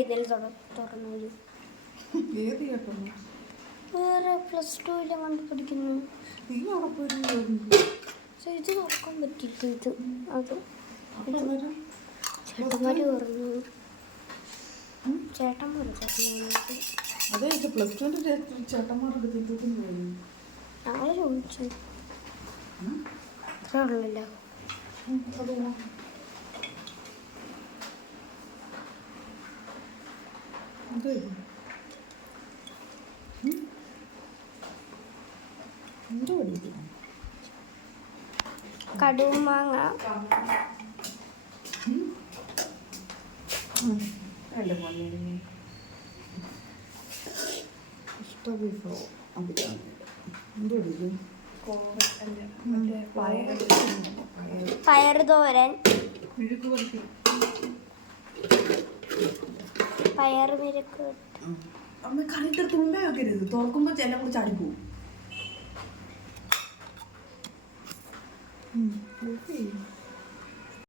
ഇതിൽ തുറന്നു വേറെ പ്ലസ് ടുവിൽ കണ്ട് പഠിക്കുന്നു ഇത് തുറക്കാൻ പറ്റില്ല ഇത്. അത് ചേട്ടന്മാര് പറഞ്ഞു. ചേട്ടന്മാർ പറഞ്ഞു അതെ പ്ലസ് ടുവിന്റെ ചേട്ടന്മാരുടെ ചിന്തത്തിന് പോയി ഞങ്ങൾ ചോദിച്ചു? അത്രേ ഉള്ളല്ലോ. അത് വേണം. അതെ. ഇത്. എന്തോ ഇത്? കടുമാങ്ങ ഉം. അല്ല മണ്ണിന് ഇഷ്ടവിഭവം അതിലാണ് എന്തോ ഇത്? പയർ. തോരൻ. പയർ മിരക്ക് അമ്മ കറിയിട്ട് തുമ്പേ വെക്കരുത്. തുറക്കുമ്പോ എല്ലാം കൂടി ചാടിപ്പോവും ഉം. ഓക്കേ.